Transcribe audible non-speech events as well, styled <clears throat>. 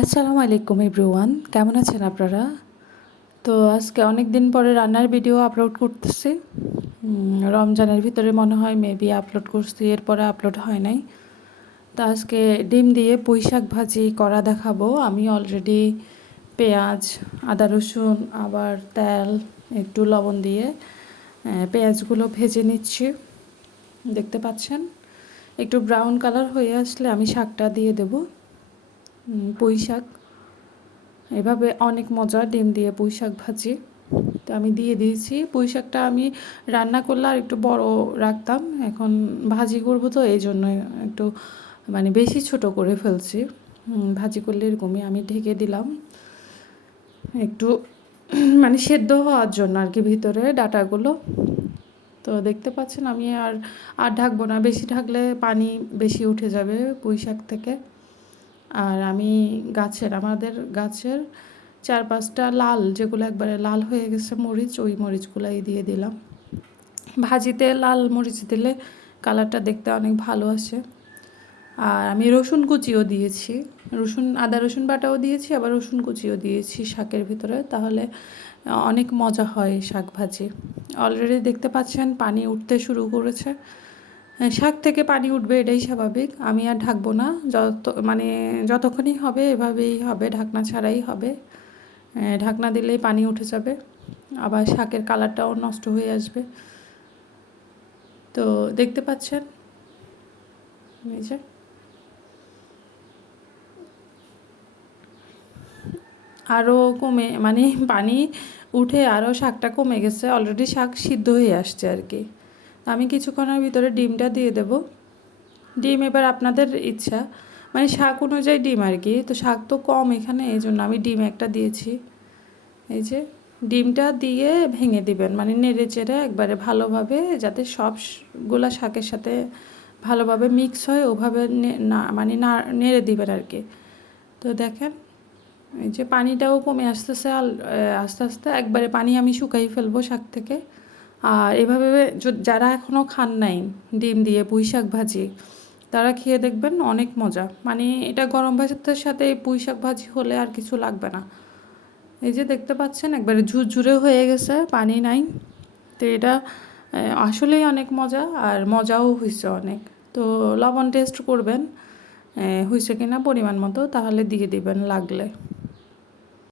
আসসালামু আলাইকুম এভরিওয়ান, কেমন আছেন আপনারা? তো আজকে অনেক দিন পরে রান্নার ভিডিও আপলোড করতেছি। রমজানের ভিতরে মনে হয় মেবি আপলোড করছি, এরপরে আপলোড হয় নাই। তো আজকে ডিম দিয়ে পুঁই শাক ভাজি করা দেখাবো। আমি অলরেডি পেঁয়াজ, আদা রসুন, আবার তেল, একটু লবণ দিয়ে পেঁয়াজগুলো ভেজে নিচ্ছি। দেখতে পাচ্ছেন? একটু ব্রাউন কালার হয়ে আসলে আমি শাকটা দিয়ে দেবো। পুঁই শাক এভাবে অনেক মজা, ডিম দিয়ে পুঁই শাক ভাজি। তো আমি দিয়ে দিয়েছি। পুঁই শাকটা আমি রান্না করলে আর একটু বড় রাখতাম। এখন ভাজি করব তো, এই জন্য একটু মানে বেশি ছোট করে ফেলছি। ভাজি করলে এরকমই আমি ঢেকে দিলাম। একটু <clears throat> মানে সেদ্ধ হওয়ার জন্য আর কি ভিতরে ডাটাগুলো। তো দেখতে পাচ্ছেন আমি আর আর ঢাকবো না। বেশি ঢাকলে পানি বেশি উঠে যাবে পুঁই শাক থেকে। আর আমি গাছের, আমাদের গাছের চার পাঁচটা লাল, যেগুলো একবারে লাল হয়ে গেছে মরিচ, ওই মরিচগুলাই দিয়ে দিলাম। ভাজিতে লাল মরিচ দিলে কালারটা দেখতে অনেক ভালো আসে। আর আমি রসুন কুচিও দিয়েছি। রসুন, আদা রসুন বাটাও দিয়েছি, আবার রসুন কুচিও দিয়েছি শাকের ভিতরে। তাহলে অনেক মজা হয় শাক ভাজি। অলরেডি দেখতে পাচ্ছেন, পানি উঠতে শুরু করেছে। শাক থেকে পানি উঠবে এটাই স্বাভাবিক। আমি আর ঢাকবো না। যত মানে যতক্ষণই হবে এভাবেই হবে, ঢাকনা ছাড়াই হবে। ঢাকনা দিলেই পানি উঠে যাবে। আবার শাকের কালারটাও নষ্ট হয়ে আসবে। তো দেখতে পাচ্ছেন? এই যে। আরও কমে মানে পানি উঠে আরও শাকটা কমে গেছে। অলরেডি শাক সিদ্ধ হয়ে আসছে আর কি। আমি কিছুক্ষণের ভিতরে ডিমটা দিয়ে দেব। ডিম এবার আপনাদের ইচ্ছা। মানে শাক অনুযায়ী ডিম আর কি, তো শাক তো কম এখানে, এই জন্য আমি ডিম একটা দিয়েছি। এই যে, ডিমটা দিয়ে ভেঙে দিবেন মানে নেড়ে চেড়ে একবারে ভালোভাবে যাতে সবগুলা শাকের সাথে ভালোভাবে মিক্স হয়, ওভাবে নে- মানে না, নেড়ে দিবেন আর কি। তো দেখেন, এই যে পানিটাও কমে আসতেছে আস্তে আস্তে একবারে পানি আমি শুকাই ফেলব শাক থেকে। আর এভাবে যারা এখনও খান নাই, ডিম দিয়ে পুঁই শাক ভাজি, তারা খেয়ে দেখবেন অনেক মজা। মানে এটা গরম ভাতের সাথে পুঁই শাক ভাজি হলে আর কিছু লাগবে না। এই যে দেখতে পাচ্ছেন, একবারে ঝুরঝুরে হয়ে গেছে, পানি নাই। তো এটা আসলেই অনেক মজা আর মজাও হয়েছে অনেক। তো লবণ টেস্ট করবেন হয়েছে কিনা পরিমাণ মতো, তাহলে দিয়ে দিবেন লাগলে।